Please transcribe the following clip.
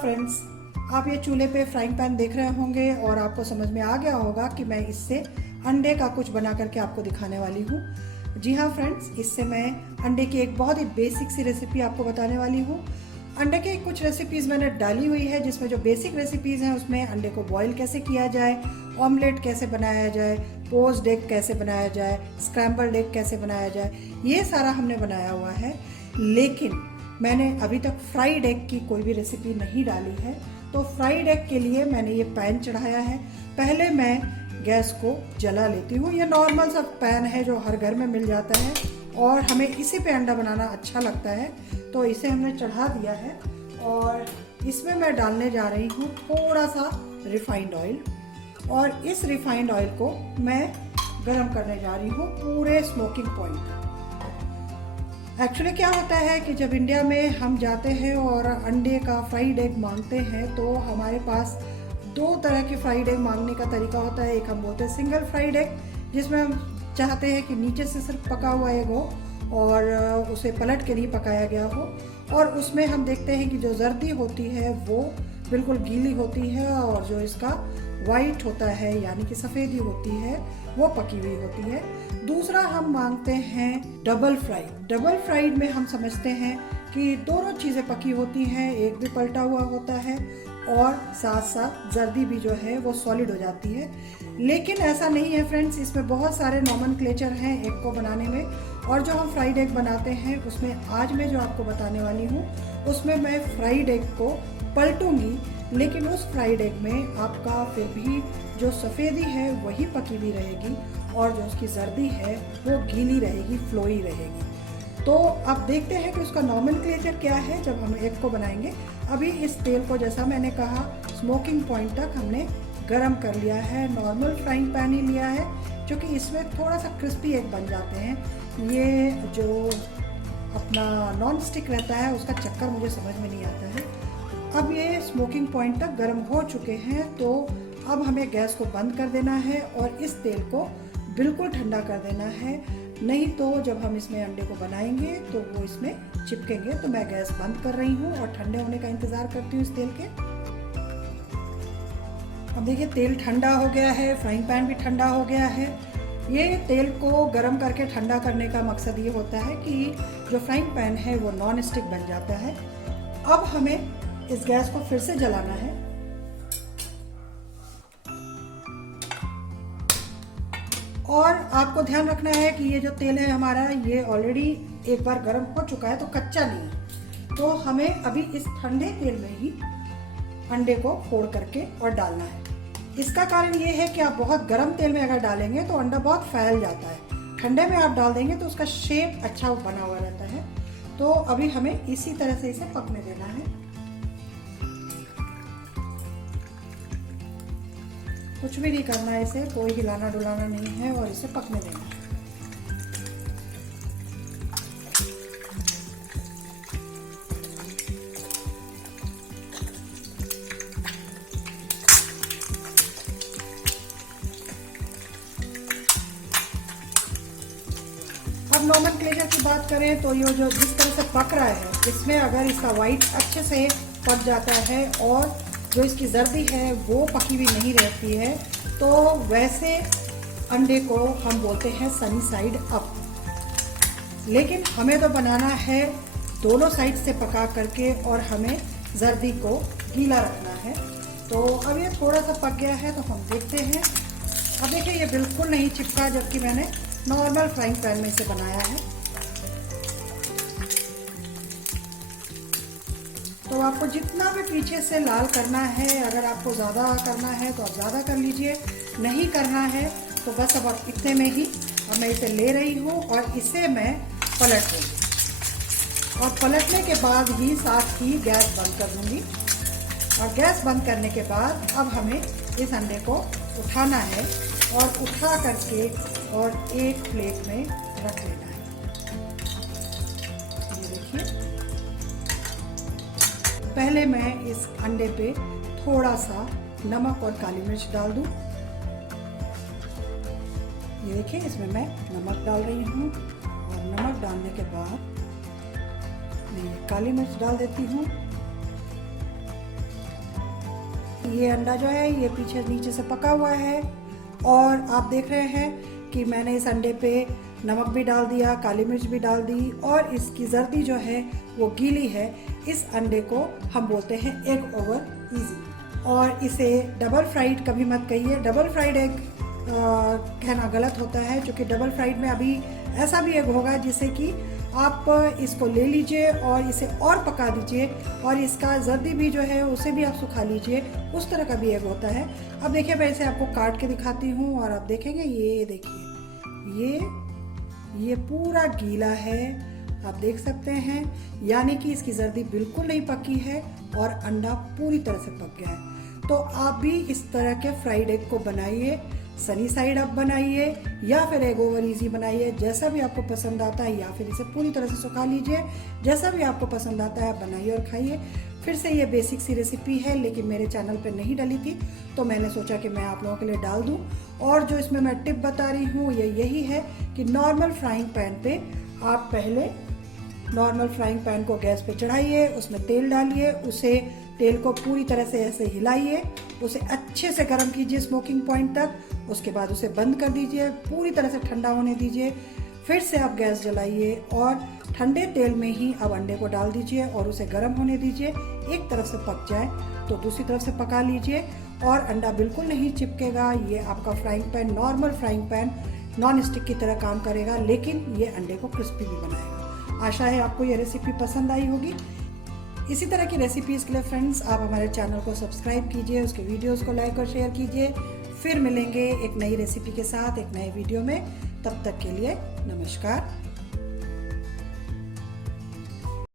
Friends, आप ये चूल्हे पे फ्राइंग पैन देख रहे होंगे और आपको समझ में आ गया होगा कि मैं इससे अंडे का कुछ बना करके आपको दिखाने वाली हूँ। जी हाँ फ्रेंड्स, इससे मैं अंडे की एक बहुत ही बेसिक सी रेसिपी आपको बताने वाली हूँ। अंडे की कुछ रेसिपीज़ मैंने डाली हुई है, जिसमें जो बेसिक रेसिपीज़ हैं उसमें अंडे को बॉईल कैसे किया जाए, ऑमलेट कैसे बनाया जाए, पोच्ड एग कैसे बनाया जाए, स्क्रैम्बल्ड एग कैसे बनाया जाए, ये सारा हमने बनाया हुआ है। लेकिन मैंने अभी तक फ्राइड एग की कोई भी रेसिपी नहीं डाली है। तो फ्राइड एग के लिए मैंने ये पैन चढ़ाया है। पहले मैं गैस को जला लेती हूँ। ये नॉर्मल सा पैन है जो हर घर में मिल जाता है और हमें इसी पे अंडा बनाना अच्छा लगता है, तो इसे हमने चढ़ा दिया है। और इसमें मैं डालने जा रही हूँ थोड़ा सा रिफाइंड ऑयल, और इस रिफाइंड ऑयल को मैं गरम करने जा रही हूँ पूरे स्मोकिंग पॉइंट। एक्चुअली क्या होता है कि जब इंडिया में हम जाते हैं और अंडे का फ्राइड एग मांगते हैं तो हमारे पास दो तरह के फ्राइड एग मांगने का तरीका होता है। एक हम बोलते हैं सिंगल फ्राइड एग, जिसमें हम चाहते हैं कि नीचे से सिर्फ पका हुआ एग हो और उसे पलट के नहीं पकाया गया हो, और उसमें हम देखते हैं कि जो जर्दी होती है वो बिल्कुल गीली होती है और जो इसका वाइट होता है यानी कि सफ़ेदी होती है वो पकी हुई होती है। दूसरा हम मांगते हैं डबल फ्राइड। डबल फ्राइड में हम समझते हैं कि दोनों चीज़ें पकी होती हैं, एक भी पलटा हुआ होता है और साथ साथ जर्दी भी जो है वो सॉलिड हो जाती है। लेकिन ऐसा नहीं है फ्रेंड्स, इसमें बहुत सारे नॉमेनक्लेचर हैं एग को बनाने में, और जो हम फ्राइड एग बनाते हैं उसमें आज मैं जो आपको बताने वाली हूँ उसमें मैं फ्राइड एग को पलटूंगी, लेकिन उस फ्राइड एग में आपका फिर भी जो सफ़ेदी है वही पकी हुई रहेगी और जो उसकी जर्दी है वो गीली रहेगी, फ्लोई रहेगी। तो अब देखते हैं कि उसका नॉमेनक्लेचर क्या है जब हम एग को बनाएंगे। अभी इस तेल को, जैसा मैंने कहा, स्मोकिंग पॉइंट तक हमने गरम कर लिया है। नॉर्मल फ्राइंग पैन ही लिया है क्योंकि इसमें थोड़ा सा क्रिस्पी एग बन जाते हैं। ये जो अपना नॉन स्टिक रहता है उसका चक्कर मुझे समझ में नहीं आता है। अब ये स्मोकिंग पॉइंट तक गर्म हो चुके हैं, तो अब हमें गैस को बंद कर देना है और इस तेल को बिल्कुल ठंडा कर देना है, नहीं तो जब हम इसमें अंडे को बनाएंगे तो वो इसमें चिपकेंगे। तो मैं गैस बंद कर रही हूँ और ठंडे होने का इंतज़ार करती हूँ इस तेल के। अब देखिए तेल ठंडा हो गया है, फ्राइंग पैन भी ठंडा हो गया है। ये तेल को गरम करके ठंडा करने का मकसद ये होता है कि जो फ्राइंग पैन है वो नॉन स्टिक बन जाता है। अब हमें इस गैस को फिर से जलाना है और आपको ध्यान रखना है कि ये जो तेल है हमारा, ये ऑलरेडी एक बार गर्म हो चुका है, तो कच्चा नहीं है। तो हमें अभी इस ठंडे तेल में ही अंडे को फोड़ करके और डालना है। इसका कारण ये है कि आप बहुत गर्म तेल में अगर डालेंगे तो अंडा बहुत फैल जाता है, ठंडे में आप डाल देंगे तो उसका शेप अच्छा बना हुआ रहता है। तो अभी हमें इसी तरह से इसे पकने देना है। कुछ भी नहीं करना है, इसे कोई हिलाना डुलाना नहीं है और इसे पकने देना है। अब नॉमेनक्लेचर की बात करें तो ये जो जिस तरह से पक रहा है, इसमें अगर इसका वाइट अच्छे से पक जाता है और जो इसकी जर्दी है वो पकी हुई नहीं रहती है, तो वैसे अंडे को हम बोलते हैं सनी साइड अप। लेकिन हमें तो बनाना है दोनों साइड से पका करके और हमें जर्दी को गीला रखना है। तो अब ये थोड़ा सा पक गया है तो हम देखते हैं। अब देखिए ये बिल्कुल नहीं चिपका, जबकि मैंने नॉर्मल फ्राइंग पैन में इसे बनाया है। तो आपको जितना भी पीछे से लाल करना है, अगर आपको ज़्यादा करना है तो आप ज़्यादा कर लीजिए, नहीं करना है तो बस अब आप इतने में ही। अब मैं इसे ले रही हूँ और इसे मैं पलट दूँगी और पलटने के बाद ही साथ ही गैस बंद कर दूँगी। और गैस बंद करने के बाद अब हमें इस अंडे को उठाना है और उठा करके और एक प्लेट में रख लेना है। ये देखिए, पहले मैं इस अंडे पे थोड़ा सा नमक और काली मिर्च डाल दूं। ये देखिए, इसमें मैं नमक डाल रही हूँ और नमक डालने के बाद मैं काली मिर्च डाल देती हूँ ये अंडा जो है ये पीछे नीचे से पका हुआ है और आप देख रहे हैं कि मैंने इस अंडे पे नमक भी डाल दिया, काली मिर्च भी डाल दी और इसकी जर्दी जो है वो गीली है। इस अंडे को हम बोलते हैं एग ओवर इजी और इसे डबल फ्राइड कभी मत कहिए। डबल फ्राइड एग कहना गलत होता है, क्योंकि डबल फ्राइड में अभी ऐसा भी एग होगा जिसे कि आप इसको ले लीजिए और इसे और पका दीजिए और इसका जर्दी भी जो है उसे भी आप सुखा लीजिए, उस तरह का भी एग होता है। अब देखिए मैं इसे आपको काट के दिखाती हूँ और आप देखेंगे ये देखिए ये पूरा गीला है, आप देख सकते हैं, यानी कि इसकी जर्दी बिल्कुल नहीं पकी है और अंडा पूरी तरह से पक गया है। तो आप भी इस तरह के फ्राइड एग को बनाइए, सनी साइड अप बनाइए या फिर एग ओवर इजी बनाइए, जैसा भी आपको पसंद आता है, या फिर इसे पूरी तरह से सुखा लीजिए, जैसा भी आपको पसंद आता है आप बनाइए और खाइए। फिर से ये बेसिक सी रेसिपी है लेकिन मेरे चैनल पे नहीं डली थी तो मैंने सोचा कि मैं आप लोगों के लिए डाल दूं। और जो इसमें मैं टिप बता रही हूँ ये यही है कि नॉर्मल फ्राइंग पैन पे आप पहले नॉर्मल फ्राइंग पैन को गैस पे चढ़ाइए, उसमें तेल डालिए, उसे तेल को पूरी तरह से ऐसे हिलाइए, उसे अच्छे से गर्म कीजिए स्मोकिंग पॉइंट तक। उसके बाद उसे बंद कर दीजिए, पूरी तरह से ठंडा होने दीजिए। फिर से आप गैस जलाइए और ठंडे तेल में ही अब अंडे को डाल दीजिए और उसे गर्म होने दीजिए। एक तरफ से पक जाए तो दूसरी तरफ से पका लीजिए और अंडा बिल्कुल नहीं चिपकेगा। ये आपका frying pan normal frying pan non stick की तरह काम करेगा, लेकिन ये अंडे को क्रिस्पी भी बनाएगा। आशा है आपको ये रेसिपी पसंद आई होगी। इसी तरह की रेसिपीज़ के लिए फ्रेंड्स आप हमारे चैनल को सब्सक्राइब कीजिए, उसके वीडियोस को लाइक और शेयर कीजिए। फिर मिलेंगे एक नई रेसिपी के साथ एक नए वीडियो में। तब तक के लिए नमस्कार।